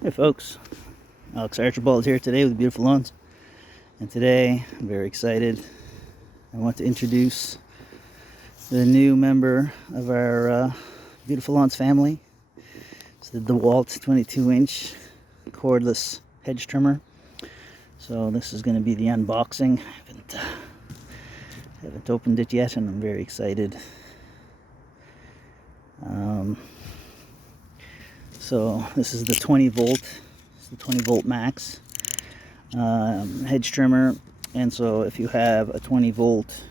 Hey folks, Alex Archibald here today with Beautiful Lawns, and today I'm very excited. I want to introduce the new member of our Beautiful Lawns family. It's the Dewalt 22-inch cordless hedge trimmer. So this is going to be the unboxing. I haven't opened it yet, and I'm very excited. So this is the 20 volt. It's the 20 volt max hedge trimmer, and so if you have a 20 volt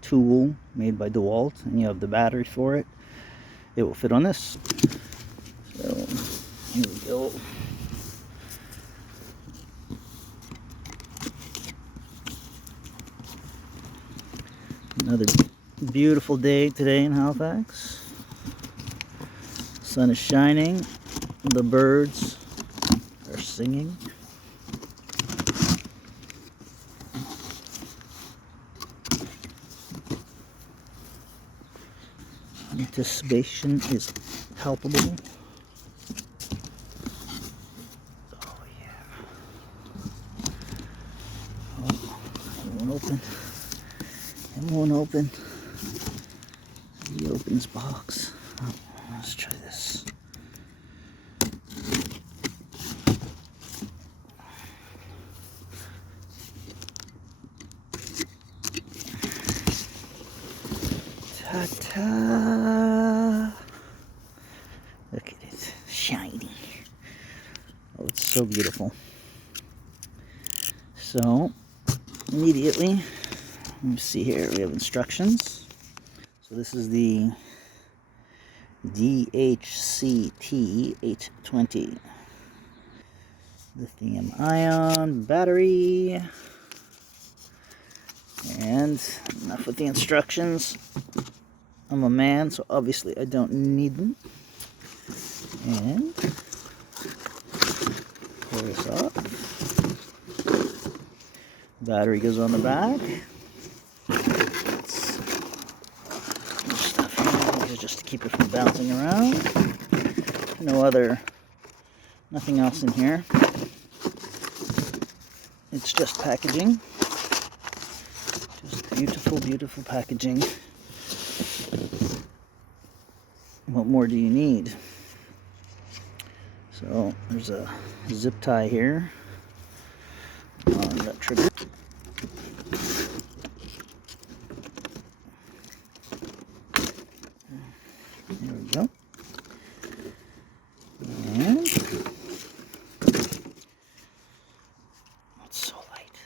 tool made by Dewalt and you have the battery for it, it will fit on this. So here we go. Another beautiful day today in Halifax. Sun is shining, the birds are singing. Anticipation is palpable. Oh yeah. Oh, it won't open. It won't open. He opens box. Oh, let's try this. Ta-ta! Look at it, shiny. Oh, it's so beautiful. So, immediately, let me see here, we have instructions. So this is the DHCT 820 lithium ion battery. And enough with the instructions. I'm a man, so obviously I don't need them. And pull this off. Battery goes on the back. Stuff here just to keep it from bouncing around. Nothing else in here. It's just packaging. Just beautiful, beautiful packaging. What more do you need? So there's a zip tie here on that trigger. There we go. And it's so light.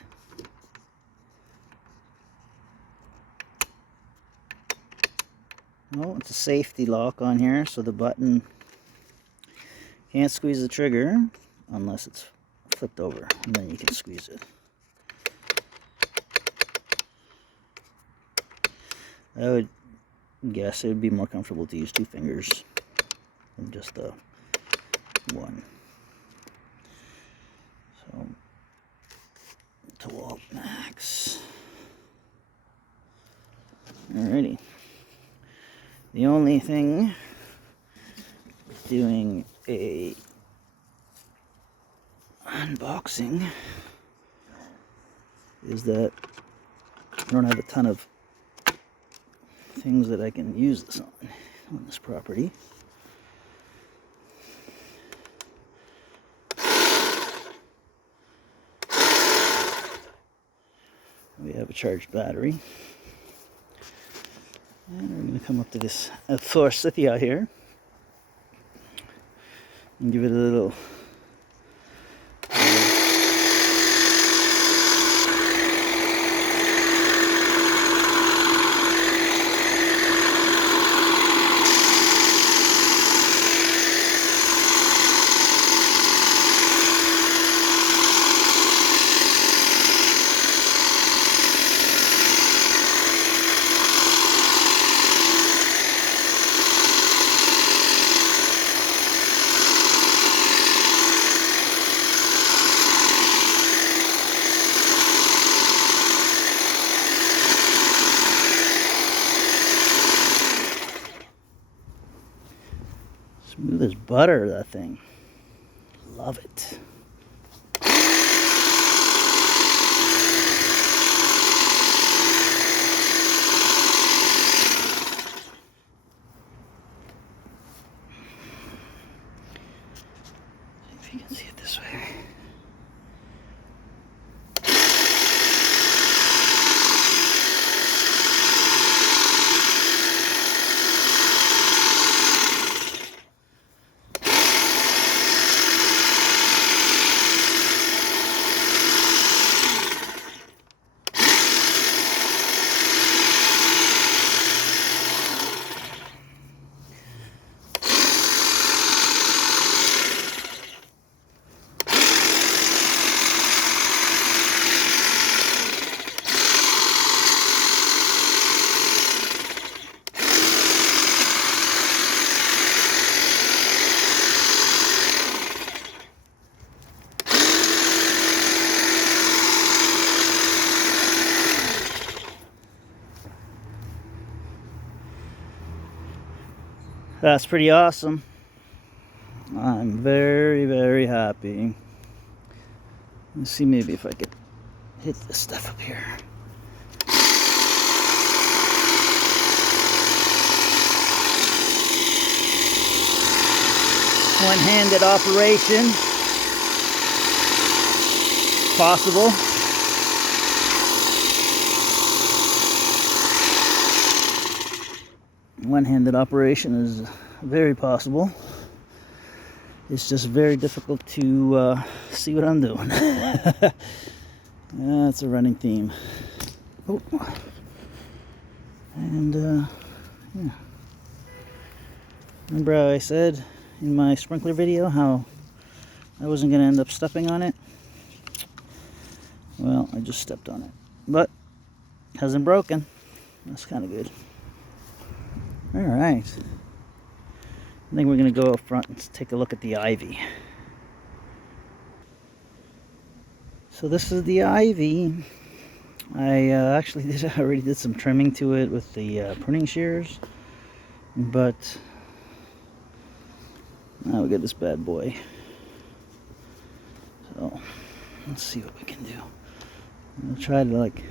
Oh, it's a safety lock on here, so the button can't squeeze the trigger unless it's flipped over, and then you can squeeze it. I would guess it would be more comfortable to use 2 fingers than just the one. So, Dewalt Max. Alrighty. The only thing doing a unboxing is that I don't have a ton of things that I can use this on this property. We have a charged battery. And we're going to come up to this forsythia here and give it a little smooth as butter, that thing. love it. If you can see it this way. That's pretty awesome. I'm very, very happy. Let's see, maybe if I could hit this stuff up here. One-handed operation. Possible. One-handed operation is very possible. It's just very difficult to see what I'm doing. That's a running theme. Oh. And yeah. Remember how I said in my sprinkler video how I wasn't going to end up stepping on it? Well, I just stepped on it. But it hasn't broken. That's kind of good. Alright, I think we're going to go up front and take a look at the ivy. So this is the ivy. I actually already did some trimming to it with the pruning shears, but now we got this bad boy. So let's see what we can do. I'm going to try to like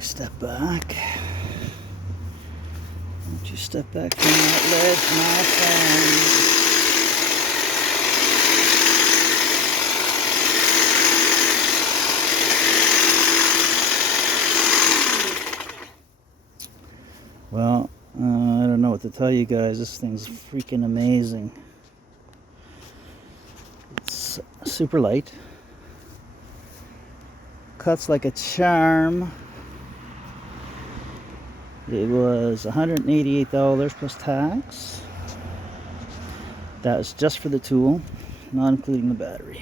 step back. Don't you step back from that ledge, my friend. Well, I don't know what to tell you guys. This thing's freaking amazing. It's super light. Cuts like a charm. It was $188 plus tax. That's just for the tool, not including the battery.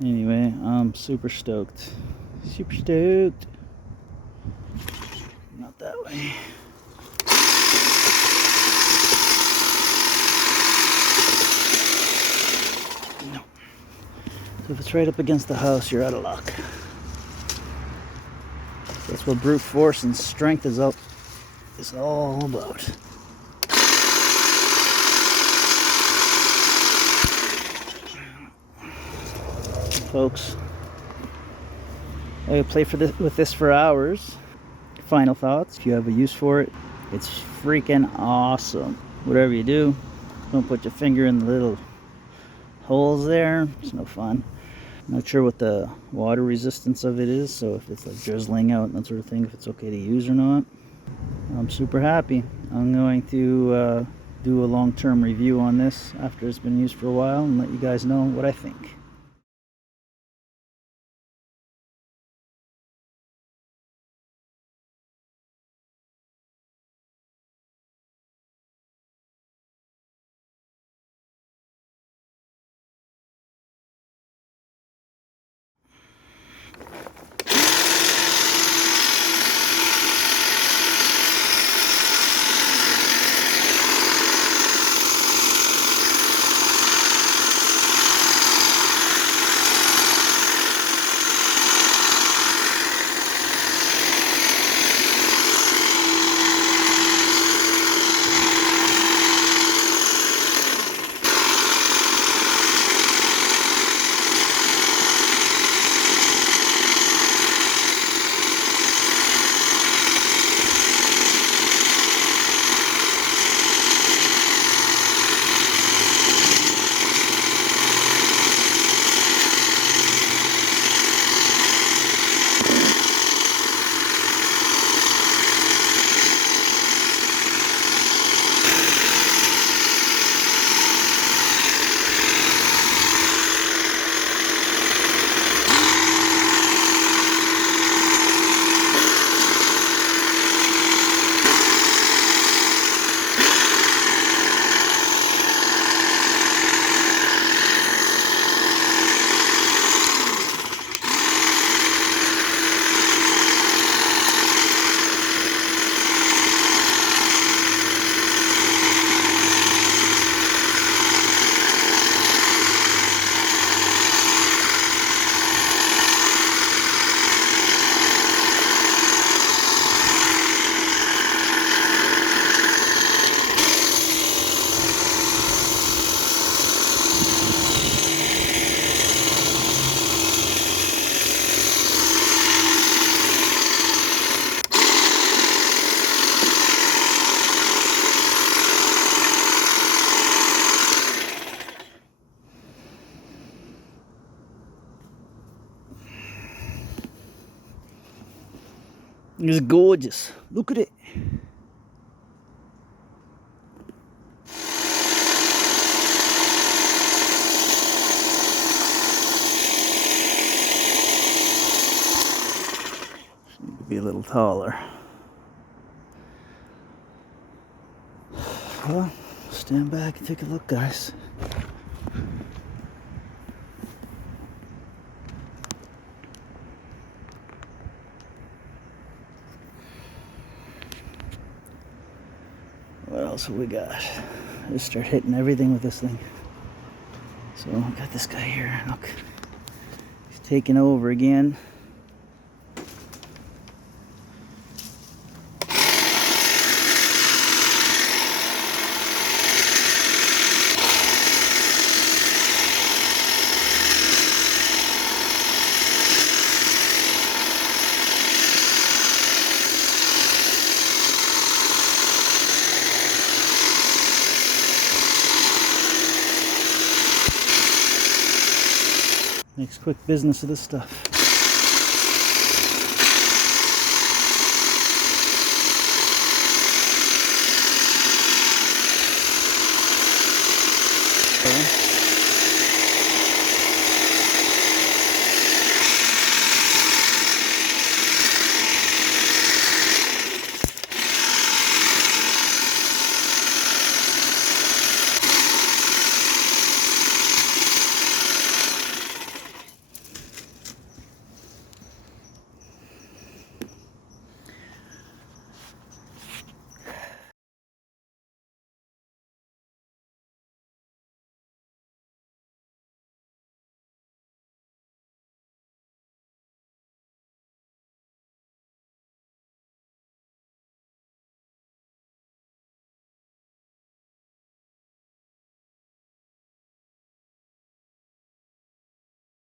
Anyway, I'm super stoked. Super stoked. Not that way. So if it's right up against the house, you're out of luck. That's what brute force and strength is all about. Folks, I could play with this for hours. Final thoughts, if you have a use for it, it's freaking awesome. Whatever you do, don't put your finger in the little holes there. It's no fun. Not sure what the water resistance of it is, so if it's like drizzling out and that sort of thing, if it's okay to use or not. I'm super happy. I'm going to do a long-term review on this after it's been used for a while and let you guys know what I think. It's gorgeous. Look at it. Need to be a little taller. Well, stand back and take a look, guys. What else have we got? Let's start hitting everything with this thing. So I got this guy here. Look, he's taking over again. Makes quick business of this stuff.